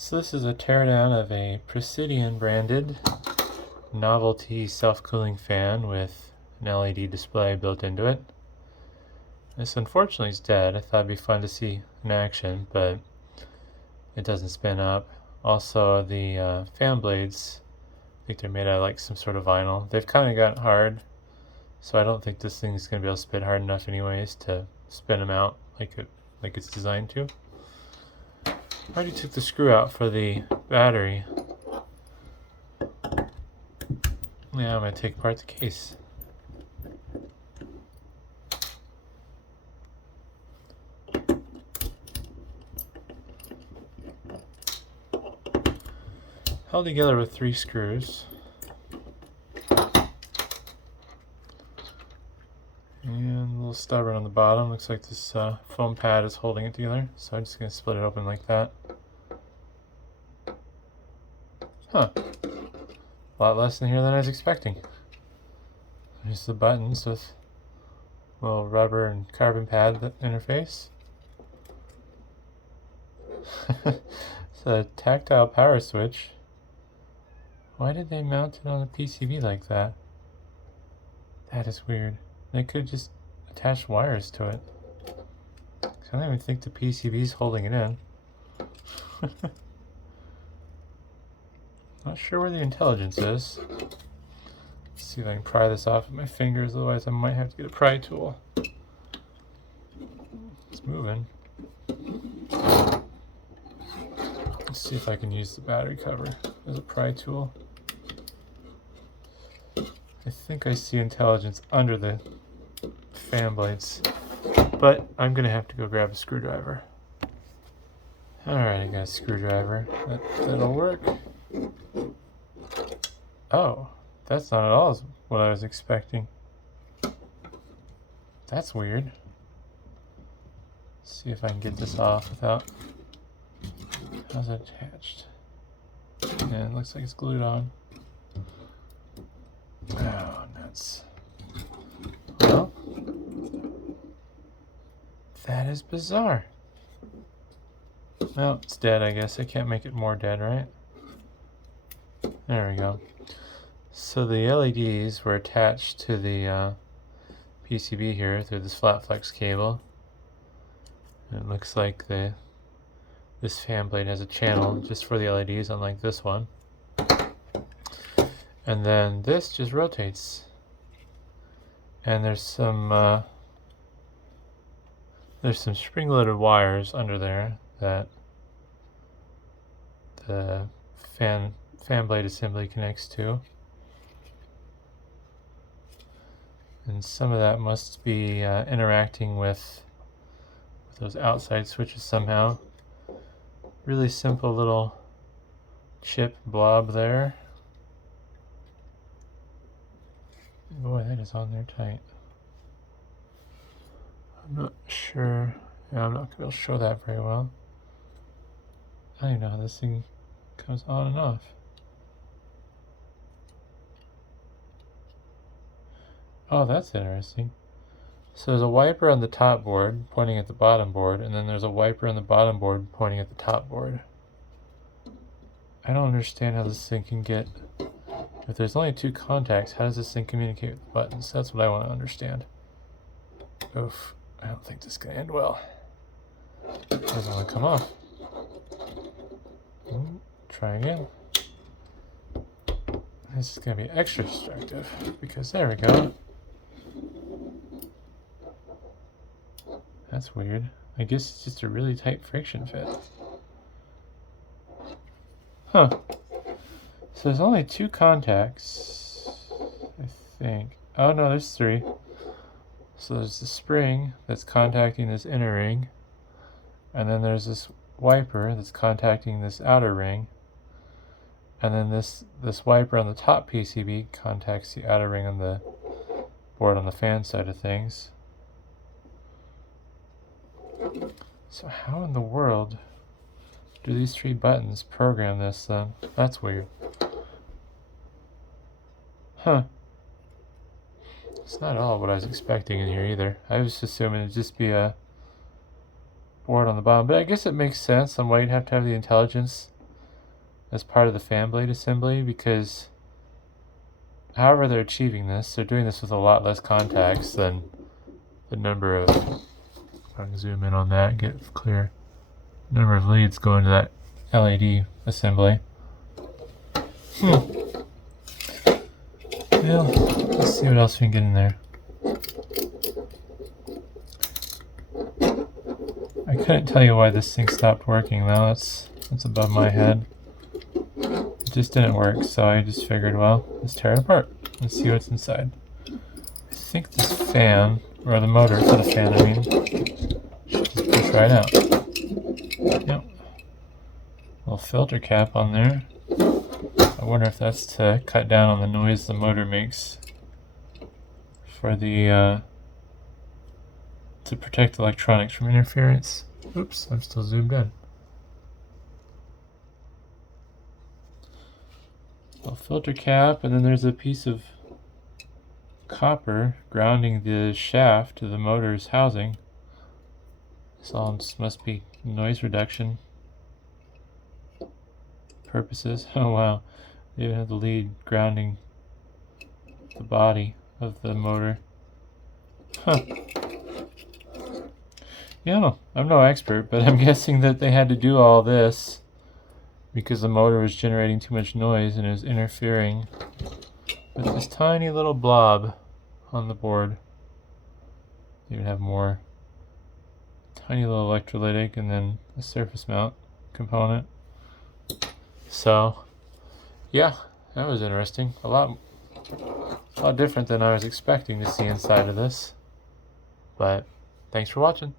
So this is a teardown of a Presidian branded novelty self-cooling fan with an LED display built into it. This unfortunately is dead. I thought it'd be fun to see in action, but it doesn't spin up. Also, the fan blades, I think they're made out of like some sort of vinyl. They've kind of gotten hard, so I don't think this thing's going to be able to spin hard enough anyways to spin them out like it's designed to. I already took the screw out for the battery. Yeah, I'm going to take apart the case. Held together with 3 screws. And a little stubborn on the bottom. Looks like this foam pad is holding it together. So I'm just going to split it open like that. Huh. A lot less in here than I was expecting. There's the buttons with a little rubber and carbon pad interface. It's a tactile power switch. Why did they mount it on a PCB like that? That is weird. They could just attach wires to it. I don't even think the PCB is holding it in. Not sure where the intelligence is. Let's see if I can pry this off with my fingers, otherwise I might have to get a pry tool. It's moving. Let's see if I can use the battery cover as a pry tool. I think I see intelligence under the fan blades, but I'm gonna have to go grab a screwdriver. Alright, I got a screwdriver. That'll work. Oh, that's not at all what I was expecting. That's weird. Let's see if I can get this off without... How's it attached? Yeah, it looks like it's glued on. Oh, nuts. Well, that is bizarre. Well, it's dead, I guess. I can't make it more dead, right? There we go. So the LEDs were attached to the PCB here through this flat flex cable. And it looks like this fan blade has a channel just for the LEDs, unlike this one. And then this just rotates. And there's some spring-loaded wires under there that the fan blade assembly connects to. And some of that must be interacting with those outside switches somehow. Really simple little chip blob there. Boy, that is on there tight. I'm not sure. Yeah, I'm not going to be able to show that very well. I don't even know how this thing comes on and off. Oh, that's interesting. So there's a wiper on the top board pointing at the bottom board, and then there's a wiper on the bottom board pointing at the top board. I don't understand how this thing can get... If there's only 2 contacts, how does this thing communicate with the buttons? That's what I want to understand. Oof, I don't think this is going to end well. It doesn't want to come off. Try again. This is going to be extra destructive, because there we go. That's weird. I guess it's just a really tight friction fit. Huh. So there's only 2 contacts, I think. Oh no, there's 3. So there's the spring that's contacting this inner ring, and then there's this wiper that's contacting this outer ring, and then this wiper on the top PCB contacts the outer ring on the board on the fan side of things. So how in the world do these 3 buttons program this then? That's weird. Huh. It's not at all what I was expecting in here either. I was assuming it'd just be a board on the bottom, but I guess it makes sense on why you'd have to have the intelligence as part of the fan blade assembly, because however they're achieving this, they're doing this with a lot less contacts than the number of, if I can zoom in on that, get clear, number of leads going to that LED assembly. Well, let's see what else we can get in there. I couldn't tell you why this thing stopped working though. That's above my head. It just didn't work, so I just figured, well, let's tear it apart. Let's see what's inside. I think this fan, or the motor for the fan, I mean, should just push right out. Yep. Little filter cap on there. I wonder if that's to cut down on the noise the motor makes for the to protect electronics from interference. Oops, I'm still zoomed in. A filter cap, and then there's a piece of copper grounding the shaft to the motor's housing. This all must be noise reduction purposes. Oh wow, they even have the lead grounding the body of the motor. Huh. Yeah, I'm no expert, but I'm guessing that they had to do all this because the motor was generating too much noise and it was interfering with this tiny little blob on the board. They even have more tiny little electrolytic and then a surface mount component. So, yeah, that was interesting. A lot different than I was expecting to see inside of this. But thanks for watching.